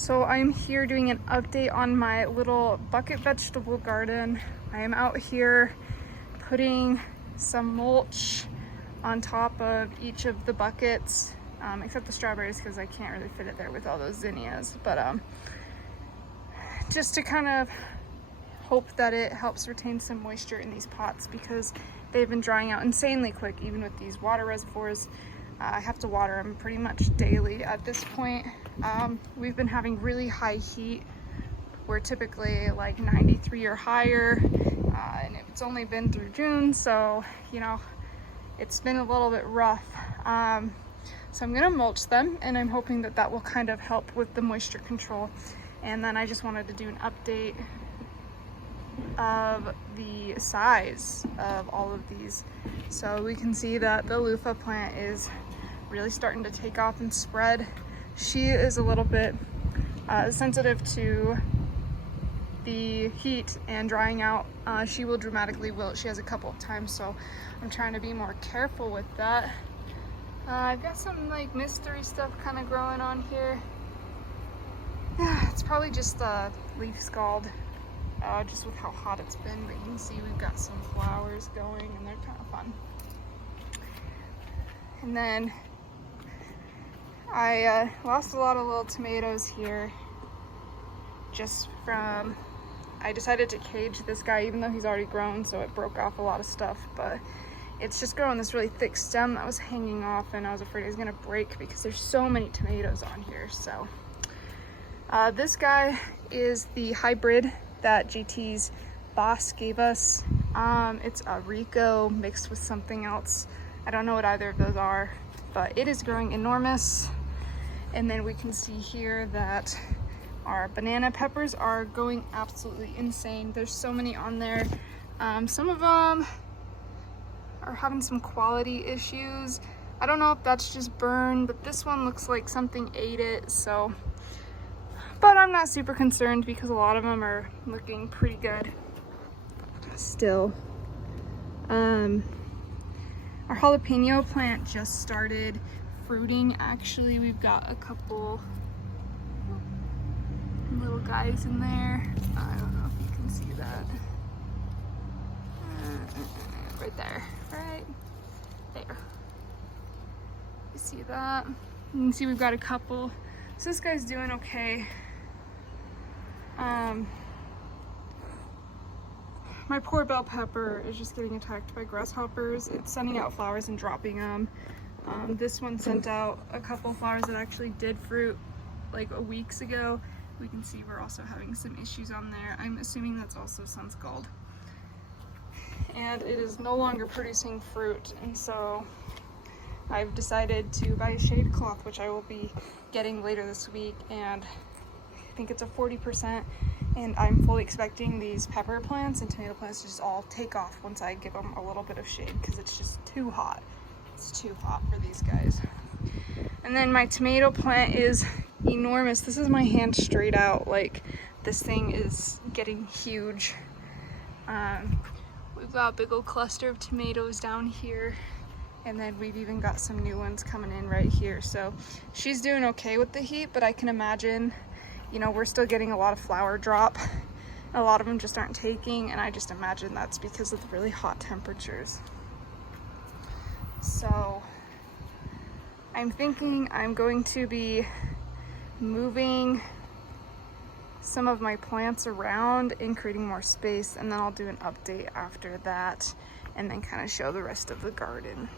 So I'm here doing an update on my little bucket vegetable garden. I am out here putting some mulch on top of each of the buckets, except the strawberries because I can't really fit it there with all those zinnias. But just to kind of hope that it helps retain some moisture in these pots because they've been drying out insanely quick, even with these water reservoirs. I have to water them pretty much daily at this point. We've been having really high heat. We're typically like 93 or higher, and it's only been through June, so you know, it's been a little bit rough. So I'm gonna mulch them, and I'm hoping that that will kind of help with the moisture control. And then I just wanted to do an update of the size of all of these. So we can see that the loofah plant is really starting to take off and spread. She is a little bit sensitive to the heat and drying out. She will dramatically wilt. She has a couple of times, so I'm trying to be more careful with that. I've got some like mystery stuff kind of growing on here. Yeah, it's probably just leaf scald, just with how hot it's been, but you can see we've got some flowers going and they're kind of fun. And then I lost a lot of little tomatoes here just from, I decided to cage this guy even though he's already grown, so it broke off a lot of stuff, but it's just growing this really thick stem that was hanging off, and I was afraid it was gonna break because there's so many tomatoes on here. So this guy is the hybrid that GT's boss gave us. It's a Rico mixed with something else. I don't know what either of those are, but it is growing enormous. And then we can see here that our banana peppers are going absolutely insane. There's so many on there. Some of them are having some quality issues. I don't know if that's just burn, but this one looks like something ate it, so. But I'm not super concerned because a lot of them are looking pretty good still. Our jalapeno plant just started fruiting. Actually, we've got a couple little guys in there. I don't know if you can see that. Right there, right there. You see that? You can see we've got a couple. So this guy's doing okay. My poor bell pepper is just getting attacked by grasshoppers. It's sending out flowers and dropping them. This one sent out a couple flowers that actually did fruit like weeks ago. We can see we're also having some issues on there. I'm assuming that's also sun scald. And it is no longer producing fruit, and so I've decided to buy a shade cloth, which I will be getting later this week, and I think it's a 40%, and I'm fully expecting these pepper plants and tomato plants to just all take off once I give them a little bit of shade because it's just too hot. It's too hot for these guys. And then my tomato plant is enormous. This is my hand straight out. Like, this thing is getting huge. We've got a big old cluster of tomatoes down here, and then we've even got some new ones coming in right here. So she's doing okay with the heat, but I can imagine, you know, we're still getting a lot of flower drop. A lot of them just aren't taking, and I just imagine that's because of the really hot temperatures. So I'm thinking I'm going to be moving some of my plants around and creating more space, and then I'll do an update after that and then kind of show the rest of the garden.